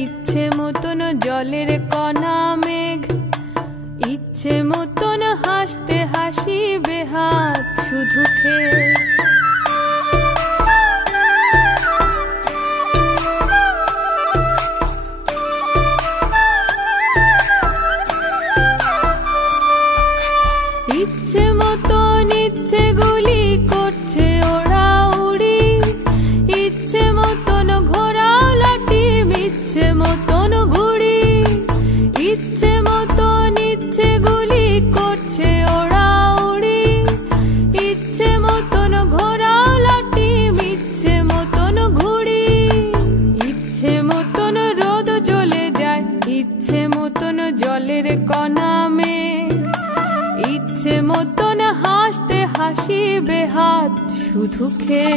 ইচ্ছে মতন জলের কণা মেঘ, ইচ্ছে মতন হাসতে হাসি বেহাত শুধু খেয়ে। ইচ্ছে মতন ইচ্ছে গুলি করছে ওরা উড়ি, ইচ্ছে মতন ঘোরাও লাঠি, ইচ্ছে মতন ঘুড়ি। ইচ্ছে মতন ইচ্ছে গুলি করছে ওরা উড়ি, ইচ্ছে মতন ঘোরাও লাঠি, ইচ্ছে মতন ঘুড়ি। ইচ্ছে মতন রোদ চলে যায়, ইচ্ছে মতন জলের কণা মেঘ, ইচ্ছে মতন হাসতে হাসি বেহাত শুধু খেয়ে।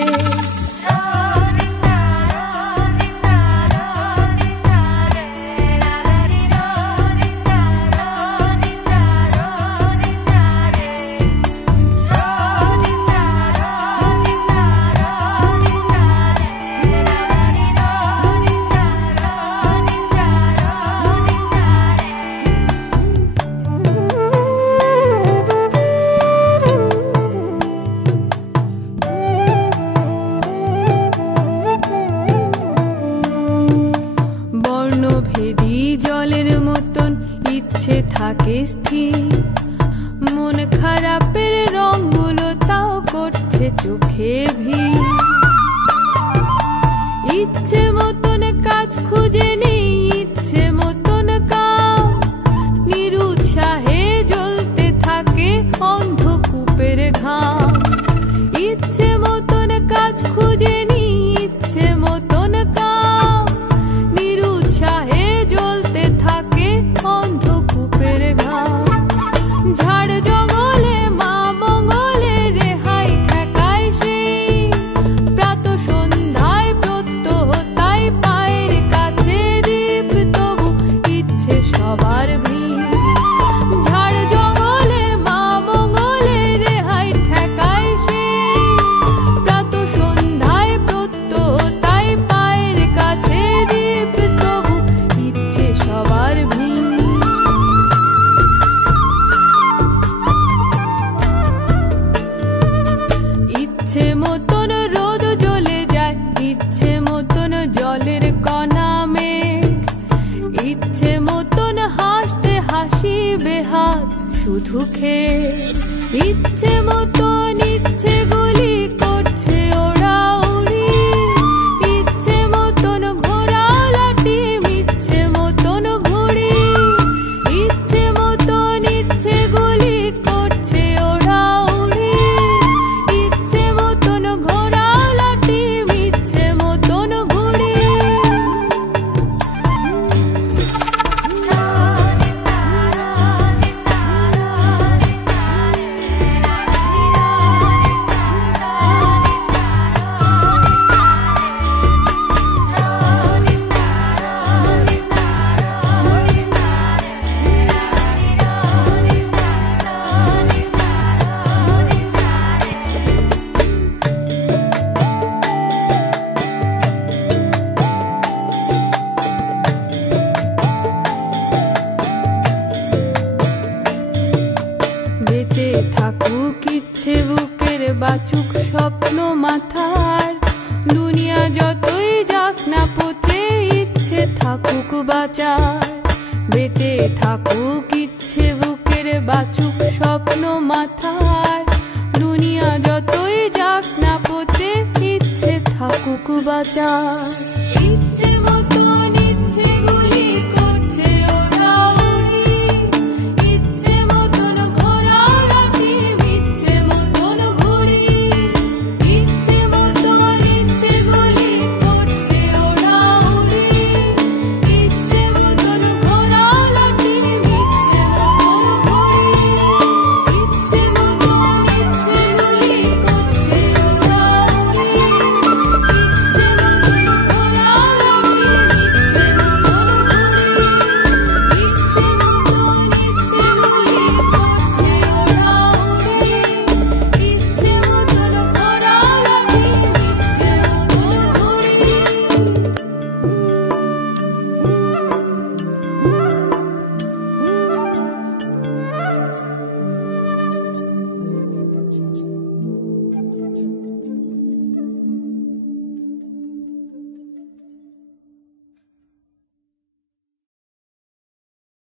বর্ণভেদী জলের মতন ইচ্ছে থাকে স্থির, মন খারাপের রঙগুলো তাও করছে চোখে ভিড়। ইচ্ছে মতন কাজ খুঁজে নেই, ইচ্ছে মতন কাম, নিরুৎসাহে জ্বলতে থাকে অন্ধকূপের ঘাম। ইচ্ছে মতন কাজ খুঁজে নেই, ইচ্ছে মতন কাম, নিরুৎসাহে জ্বলতে থাকে অন্ধকূপের ঘাম। ঝাড় জঙ্গলে মা মঙ্গলে রেহাই ঠেকায় সেই, প্রাত সন্ধ্যায় প্রত্যহ তাই পায়ের কাছে দীপ, তবু ইচ্ছে সবার ভিড়। ঝাড় জঙ্গলে মা মঙ্গলে রেহাই ঠেকায় সেই, প্রাত সন্ধ্যায় প্রত্যহ তাই পায়ের কাছে দীপ, তবু ইচ্ছে সবার ভিড়। ইচ্ছে মতন রোদ জ্বলে যায়, ইচ্ছে মতন জলের কণা মেঘ, ইচ্ছে মতন হাসতে হাসি বেহাত শুধু খেয়ে। ইচ্ছে মতন ইচ্ছে গুলি করছে ওরা উড়ি, ইচ্ছে মতন ঘোরাও লাঠি, ইচ্ছে মতন ঘুড়ি। ইচ্ছে মতন ইচ্ছে গুলি করছে ওরা উড়ি, ইচ্ছে মতন ঘোরাও লাঠি, ইচ্ছে মতন ঘুড়ি। বেঁচে থাকুক ইচ্ছে বুকের বাচুক স্বপ্ন মাথার, দুনিয়া যতই যাক না পচে ইচ্ছে থাকুক বাঁচার। বেঁচে থাকুক ইচ্ছে বুকের বাচুক স্বপ্ন মাথার, দুনিয়া যতই যাক না পচে ইচ্ছে থাকুক বাঁচার। ইচ্ছে মতো